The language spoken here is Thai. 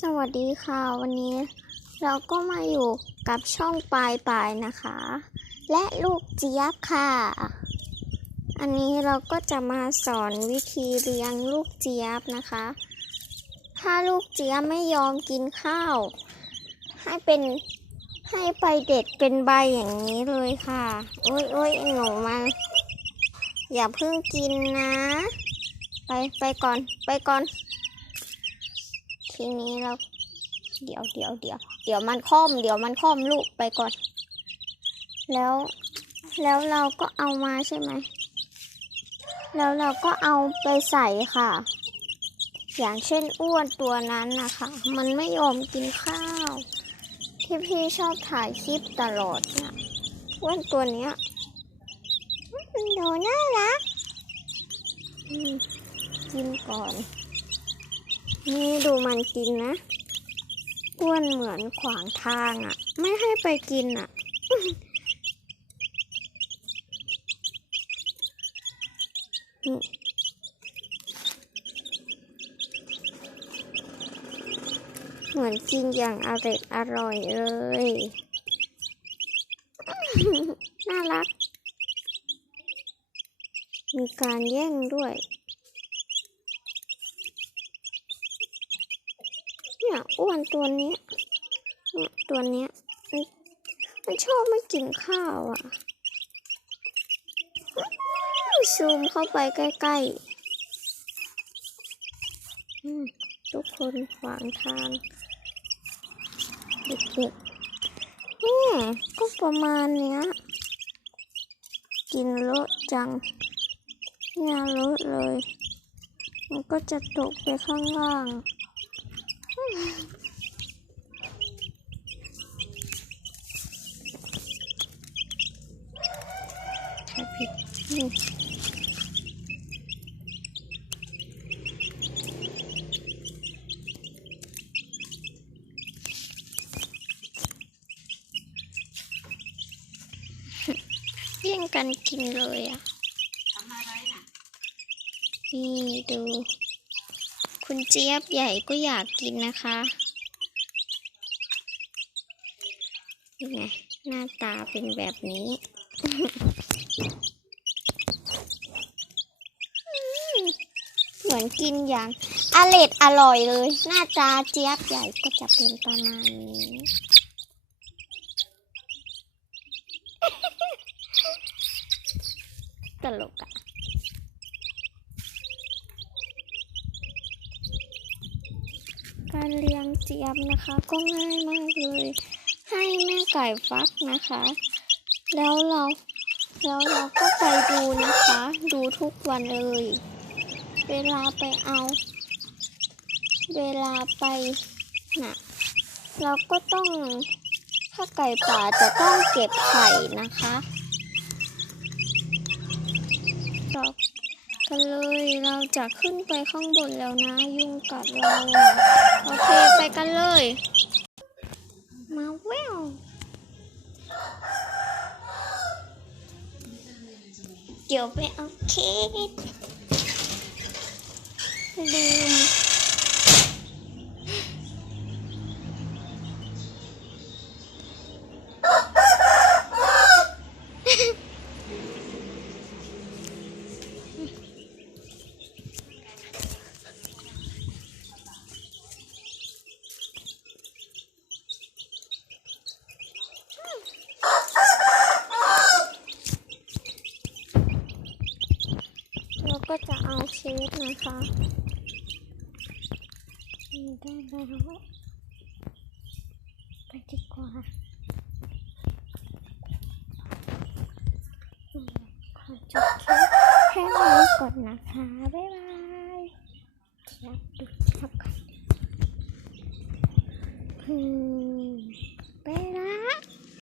สวัสดีค่ะ วันนี้เราก็มาอยู่กับช่องปลายปลายนะคะ และลูกเจี๊ยบค่ะ อันนี้เราก็จะมาสอนวิธีเลี้ยงลูกเจี๊ยบนะคะ ถ้าลูกเจี๊ยบไม่ยอมกินข้าว ให้เป็นให้ไปเด็ดเป็นใบอย่างนี้เลยค่ะโอ้ยโอ้ยหนูมาอย่าเพิ่งกินนะ ไปไปก่อนไปก่อน ทีนี้เราเดี๋ยวเดี๋ยวเดี๋ยวเดี๋ยวมันค่อม เดี๋ยวมันค่อมลูกไปก่อน แล้วแล้วเราก็เอามาใช่ไหมแล้วเราก็เอาไปใส่ค่ะ อย่างเช่นอ้วนตัวนั้นนะคะ มันไม่ยอมกินข้าว ที่พี่ชอบถ่ายคลิปตลอดเนี่ยอ้วนตัวเนี้ยหนูน่ารักกินก่อน นี่ดูมันกินนะอ้วนเหมือนขวางทางอะ่ะ ไม่ให้ไปกินอะ่ะ เหมือนกินอย่างอร่อยอร่อยเลย น่ารัก มีการแย่งด้วย เนี่ยอ้วนตัวนี้ เนี่ยตัวเนี้ยมันมันชอบไม่กินข้าวอะซูมเข้าไปใกล้ๆทุกคนขวางทางเด็กๆเนี่ยก็ประมาณเนี้ย กินเลอะจังเนี่ยเลอะเลย มันก็จะตกไปข้างล่าง ใช่ ผิดนี่แย่งกันกินเลยอะทำอะไรน่ะนี่ดู คุณเจี๊ยบใหญ่ก็อยากกินนะคะนี่ไงหน้าตาเป็นแบบนี้ อืมเห มือนกินอย่างอเล็ดอร่อยเลย หน้าตาเจี๊ยบใหญ่ก็จะเป็นประมาณนี้ตลกอะการเลี้ยงเจี๊ยบนะคะ ก็ง่ายมากเลย ให้แม่ไก่ฟักนะคะ แล้วเราแล้วเราก็ไปดูนะคะ ดูทุกวันเลย เวลาไปเอา เวลาไปนะเราก็ต้องถ้าไก่ป่าจะต้องเก็บไข่นะคะเรากันเลยเราจะขึ้นไปข้างบนแล้วนะ ยุงกัดเราโอเคไปกันเลย มาแววเดี๋ยวไปเอาเค้ก ลืมเราก็จะเอาเค้กนะคะ ได้แล้วไปดีกว่าขอจบคลิปแค่นี้ก่อนนะคะ บ๊ายบายเดี๋ยวดูครับก่อนอืมไปละ